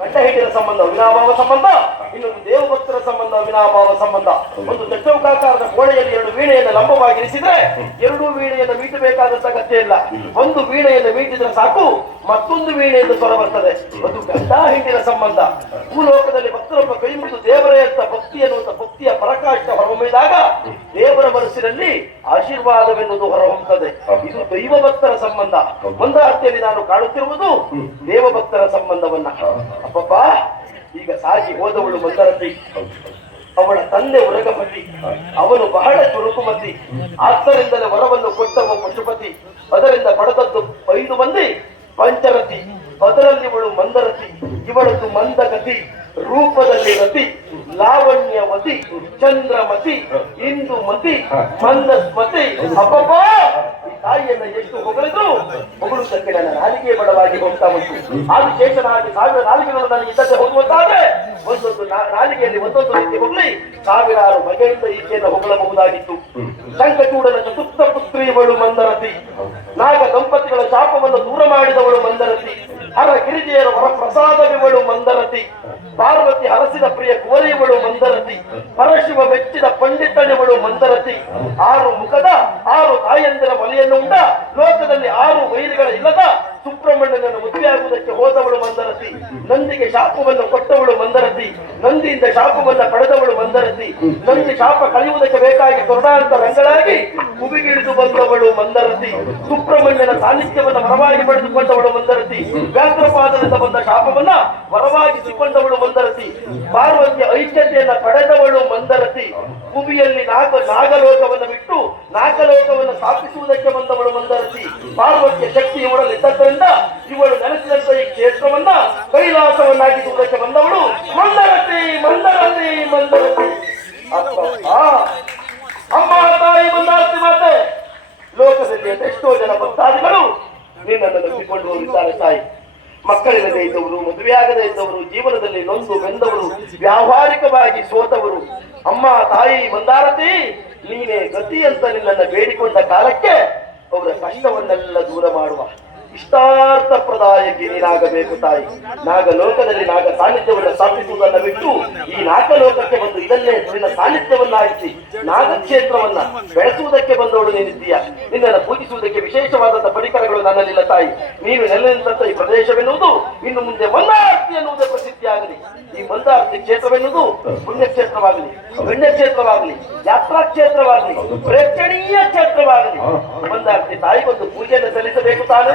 ಗಂಡ ಹೆಂಡಿನ ಸಂಬಂಧ, ಅವಿನಾಭಾವ ಸಂಬಂಧ, ಇನ್ನೊಂದು ದೇವಭಕ್ತರ ಸಂಬಂಧ, ಅವಿನಾಭಾವ ಸಂಬಂಧ. ಒಂದು ಚೌಕಾಕಾರದ ಕೋಣೆಯಲ್ಲಿ ಎರಡು ವೀಣೆಯನ್ನು ಲಂಬವಾಗಿರಿಸಿದ್ರೆ ಎರಡು ವೀಣೆಯನ್ನು ಮೀಟಬೇಕಾದಂತ ಅಗತ್ಯ ಇಲ್ಲ. ಒಂದು ವೀಣೆಯನ್ನು ಮೀಟಿದ್ರೆ ಸಾಕು, ಮತ್ತೊಂದು ವೀಣೆಯನ್ನು ಸ್ವರ ಬರ್ತದೆ. ಒಂದು ಗಂಡ ಹೆಂಡಿನ ಸಂಬಂಧ. ಭೂಲೋಕದಲ್ಲಿ ಭಕ್ತರೊಬ್ಬ ಕೈ ಮುಗಿದು ದೇವರೇ ಅಂತ ಭಕ್ತಿ ಅನ್ನುವಂತ ಭಕ್ತಿಯ ಪರಕಾಷ್ಟ ಹೊರಹೊಮ್ಮಿದಾಗ ದೇವರ ಮನಸ್ಸಿನಲ್ಲಿ ಆಶೀರ್ವಾದವೆನ್ನುವುದು ಹೊರಹೊಮ್ಮುತ್ತದೆ. ಇದು ದೈವ ಭಕ್ತರ ಸಂಬಂಧ ಮಂದಾರ್ತಿಯಲ್ಲಿ ನಾನು ಕಾಣುತ್ತಿರುವುದು ದೇವಭಕ್ತರ ಸಂಬಂಧವನ್ನ. ಅಪ್ಪಪ್ಪ ಈಗ ಸಾಕಿ ಹೋದವಳು ಮಂದರತಿ ಅವಳ ತಂದೆ ಉರಗಪತಿ. ಅವನು ಬಹಳ ಚುರುಕುಮತಿ. ಆತ್ತರಿಂದಲೇ ವರವನ್ನು ಕೊಟ್ಟವ ಪಶುಪತಿ. ಅದರಿಂದ ಪಡೆದದ್ದು ಐದು ಮಂದಿ ಪಂಚರತಿ. ಅದರಲ್ಲಿ ಇವಳು ಮಂದರತಿ. ಇವಳದ್ದು ಮಂದಗತಿ ರೂಪದಲ್ಲಿ ರತಿ ಲಾವಣ್ಯವತಿ ಚಂದ್ರಮತಿ ಇಂದುಮತಿ ಮಂದಸ್ಮತಿ. ಅಪ್ಪಪ್ಪ ತಾಯಿಯನ್ನ ಎಷ್ಟು ಹೊಗಳಿದ್ರು ಹೊಗಳುವುದಕ್ಕೆ ನನ್ನ ನಾಲಿಗೆ ಬಡವಾಗಿ ಹೋಗ್ತಾ ಉಂಟು. ಆದಿಶೇಷನಾಗಿ ಸಾವಿರ ನಾಲಿಗೆಗಳು ನನಗೆ ಇದ್ದಕ್ಕೆ ಹೋಗುವಂತಾದ್ರೆ ಒಂದೊಂದು ನಾಲಿಗೆಯಲ್ಲಿ ಒಂದೊಂದು ರೀತಿ ಹೊಗಳಿ ಸಾವಿರಾರು ಬಗೆಯಿಂದ ಈಕೆಯನ್ನು ಹೊಗಳಬಹುದಾಗಿತ್ತು. ಶಂಕಚೂಡನ ಚತುರ್ಥ ಪುತ್ರಿ ಇವಳು ಮಂದರತಿ. ನಾಗ ದಂಪತಿಗಳ ಶಾಪವನ್ನು ದೂರ ಮಾಡಿದವಳು ಮಂದರತಿ. ಹರ ಗಿರಿಜೆಯರ ವರಪ್ರಸಾದವಿವಳು ಮಂದರತಿ. ಪಾರ್ವತಿ ಹರಸಿದ ಪ್ರಿಯ ಕೋರಿಗಳು ಮಂದರತಿ. ಪರಶಿವ ಮೆಚ್ಚಿದ ಪಂಡಿತನೆಗಳು ಮಂದರತಿ. ಆರು ಮುಖದ, ಆರು ತಾಯಂದಿರ ಬಲಿಯನ್ನು ಉಂಡ ಲೋಕದಲ್ಲಿ ಆರು ವೈರಿಗಳ ಇಲ್ಲದ ಸುಬ್ರಹ್ಮಣ್ಯನನ್ನು ಮದುವೆಯಾಗುವುದಕ್ಕೆ ಹೋದವಳು ಮಂದರತಿ. ನಂದಿಗೆ ಶಾಪವನ್ನು ಕೊಟ್ಟವಳು ಮಂದರತಿ. ನಂದಿಯಿಂದ ಶಾಪವನ್ನ ಪಡೆದವಳು ಮಂದರತಿ. ನಂದಿ ಶಾಪ ಕಳೆಯುವುದಕ್ಕೆ ಬೇಕಾಗಿ ಕರುಣಾಂತ ರಂಗಳಾಗಿ ಕುಬಿಗಿಳಿದು ಬಂದವಳು ಮಂದರತಿ. ಸುಬ್ರಹ್ಮಣ್ಯನ ಸಾನ್ನಿಧ್ಯವನ್ನು ವರವಾಗಿ ಪಡೆದುಕೊಂಡವಳು ಮಂದರತಿ. ವ್ಯಾಘ್ರಪಾದದಿಂದ ಬಂದ ಶಾಪವನ್ನ ವರವಾಗಿಸಿಕೊಂಡವಳು ಮಂದರತಿ. ಪಾರ್ವತಿಯ ಐಕ್ಯತೆಯನ್ನ ಪಡೆದವಳು ಮಂದರತಿ. ಭೂಮಿಯಲ್ಲಿ ನಾಗ, ನಾಗಲೋಕವನ್ನು ಬಿಟ್ಟು ನಾಗಲೋಕವನ್ನು ಸ್ಥಾಪಿಸುವುದಕ್ಕೆ ಬಂದವಳು ಮಂದರತಿ. ಪಾರ್ವತಿಯ ಇವಳಲ್ಲಿದ್ದರಿಂದ ಇವಳು ನೆಲೆಸಿದಂತ ಈ ಕ್ಷೇತ್ರವನ್ನ ಕೈಲಾಸವನ್ನಾಗಿಸುವುದಕ್ಕೆ ಬಂದವಳು, ಮಂದರತಿ ಮಂದರತಿ ಮಂದರತಿ. ಅಮ್ಮ ತಾಯಿ ಮಂದಾರತಿ ಮಾತೆ. ಲೋಕದಲ್ಲಿ ಎಷ್ಟೋ ಜನ ಭಕ್ತಾದಿಗಳು ನಿನ್ನನ್ನು ನಂಬಿಕೊಂಡು ಹೋಗಿದ್ದಾರೆ ತಾಯಿ. ಮಕ್ಕಳಿಲ್ಲದೆ ಇದ್ದವರು, ಮದುವೆಯಾಗದೇ ಇದ್ದವರು, ಜೀವನದಲ್ಲಿ ನೊಂದು ಬೆಂದವರು, ವ್ಯಾವಹಾರಿಕವಾಗಿ ಸೋತವರು. ಅಮ್ಮ ತಾಯಿ ಮಂದಾರತಿ, ನೀನೇ ಗತಿ ಅಂತ ನಿನ್ನನ್ನು ಬೇಡಿಕೊಂಡ ಕಾಲಕ್ಕೆ ಅವರ ಕಷ್ಟವನ್ನೆಲ್ಲ ದೂರ ಮಾಡುವ. ಇಷ್ಟಾರ್ಥಪ್ರದಾಯಕ್ಕೆ ನೀನಾಗಬೇಕು ತಾಯಿ. ನಾಗಲೋಕದಲ್ಲಿ ನಾಗ ಸಾನ್ನಿಧ್ಯವನ್ನು ಸ್ಥಾಪಿಸುವುದನ್ನು ಬಿಟ್ಟು ಈ ನಾಗಲೋಕಕ್ಕೆ ಬಂದು ಇದನ್ನೇ ನಿನ್ನ ಸಾನ್ನಿಧ್ಯವನ್ನಾಗಿಸಿ ನಾಗಕ್ಷೇತ್ರವನ್ನ ಬೆಳೆಸುವುದಕ್ಕೆ ಬಂದವಳು ನೀನಿದ್ದೀಯ? ನಿನ್ನನ್ನು ಪೂಜಿಸುವುದಕ್ಕೆ ವಿಶೇಷವಾದಂತಹ ಪರಿಕರಗಳು ನನ್ನಲ್ಲಿಲ್ಲ ತಾಯಿ. ನೀನು ನೆಲೆನಿಂತ ಈ ಪ್ರದೇಶವೆನ್ನುವುದು ಇನ್ನು ಮುಂದೆ ಮಂದಾರ್ತಿ ಎನ್ನುವುದೇ ಪ್ರಸಿದ್ಧಿಯಾಗಲಿ. ಈ ಮಂದಾರ್ತಿ ಕ್ಷೇತ್ರವೆನ್ನುವುದು ಪುಣ್ಯಕ್ಷೇತ್ರವಾಗಲಿ ಪುಣ್ಯಕ್ಷೇತ್ರವಾಗಲಿ ಯಾತ್ರಾ ಕ್ಷೇತ್ರವಾಗಲಿ ಪ್ರೇಕ್ಷಣೀಯ ಕ್ಷೇತ್ರವಾಗಲಿ. ಮಂದಾರ್ತಿ ತಾಯಿಗೊಂದು ಪೂಜೆಯನ್ನು ಸಲ್ಲಿಸಬೇಕು ತಾನೇ.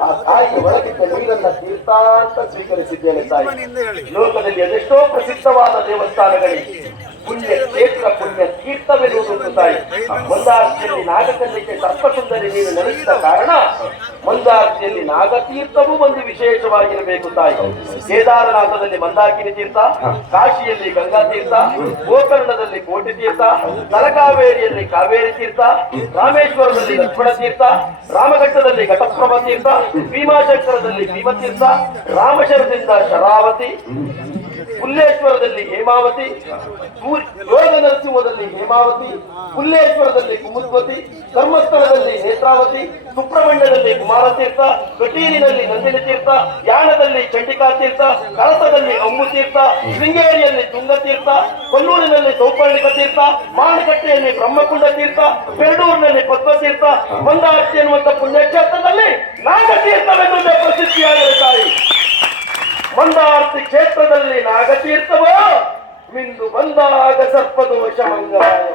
ಆ ತಾಯಿಯ ಒಳಗಿದ್ದ ನೀರನ್ನ ತೀರ್ಥ ಅಂತ ಸ್ವೀಕರಿಸಿದ್ದೇನೆ ತಾಯಿ. ಲೋಕದಲ್ಲಿ ಅದೆಷ್ಟೋ ಪ್ರಸಿದ್ಧವಾದ ದೇವಸ್ಥಾನಗಳಿಗೆ ಪುಣ್ಯ ಕ್ಷೇತ್ರ ಪುಣ್ಯ ತೀರ್ಥವೆನ್ನುವುದುಂಟು ತಾಯಿ. ಮಂದಾರ್ತಿಯಲ್ಲಿ ನಾಗಕನ್ನಿಕೆ ಸರ್ಪಸುಂದರಿ ನೀನು ನೆನೆಸಿದ ಕಾರಣ ಮಂದಾರ್ತಿಯಲ್ಲಿ ನಾಗತೀರ್ಥವೂ ಒಂದು ವಿಶೇಷವಾಗಿರಬೇಕು ತಾಯಿ. ಕೇದಾರನಾಥದಲ್ಲಿ ಮಂದಾಕಿನಿ ತೀರ್ಥ ಕಾಶಿಯಲ್ಲಿ ಗಂಗಾ ತೀರ್ಥ ಗೋಕರ್ಣದಲ್ಲಿ ಕೋಟಿ ತೀರ್ಥ ತಲಕಾವೇರಿಯಲ್ಲಿ ಕಾವೇರಿ ತೀರ್ಥ ರಾಮೇಶ್ವರದಲ್ಲಿ ಲಕ್ಷ್ಮಣ ತೀರ್ಥ ರಾಮಘಟ್ಟದಲ್ಲಿ ಘಟಪ್ರಭ ತೀರ್ಥ ಭೀಮಾಶಂಕರದಲ್ಲಿ ಭೀಮತೀರ್ಥ ರಾಮಶರದಿಂದ ಶರಾವತಿ ಪುಲ್ಲೇಶ್ವರದಲ್ಲಿ ಹೇಮಾವತಿ ಯೋಗ ನರಸಿಂಹದಲ್ಲಿ ಹೇಮಾವತಿ ಪುಲ್ಲೇಶ್ವರದಲ್ಲಿ ಕುಮುದ್ವತಿ, ಧರ್ಮಸ್ಥಳದಲ್ಲಿ ನೇತ್ರಾವತಿ, ಸುಬ್ರಹ್ಮಣ್ಯದಲ್ಲಿ ಕುಮಾರತೀರ್ಥ ಕಟೀರಿನಲ್ಲಿ ನಂದಿನಿ ತೀರ್ಥ ಯಾಣದಲ್ಲಿ ಚಂಡಿಕಾ ತೀರ್ಥ ಕಳಸದಲ್ಲಿ ತೀರ್ಥ ಶೃಂಗೇರಿಯಲ್ಲಿ ತುಂಗತೀರ್ಥ ಕೊಲ್ಲೂರಿನಲ್ಲಿ ಸೌಪರ್ಣಿಕ ತೀರ್ಥ ಮಾನಕಟ್ಟೆಯಲ್ಲಿ ಬ್ರಹ್ಮಕುಂಡ ತೀರ್ಥ ಪೆರಡೂರಿನಲ್ಲಿ ಪದ್ಮತೀರ್ಥ ಮಂದಾರ್ತಿ ಎನ್ನುವಂತ ಪುಣ್ಯಕ್ಷೇತ್ರದಲ್ಲಿ ನಾಗತೀರ್ಥವೆನ್ನುವುದೇ ಪ್ರಸಿದ್ಧಿಯಾಗಿದೆ ತಾಯಿ. ಮಂದಾರ್ತಿ ಕ್ಷೇತ್ರದಲ್ಲಿ ನಾಗತೀರ್ಥವೋ? ಮಿಂದು ಬಂದಾಗ ಸರ್ಪದೋಷ ಮಂಗಲಾಯ